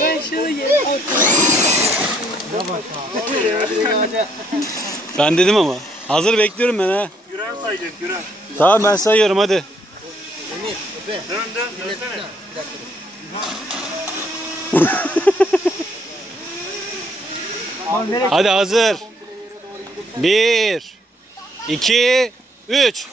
Ben şunu yerim. Ben dedim ama. Hazır bekliyorum ben ha. Güren sayacak Güren. Tamam ben sayıyorum hadi. Dönsene. Hadi hazır. 1 2 3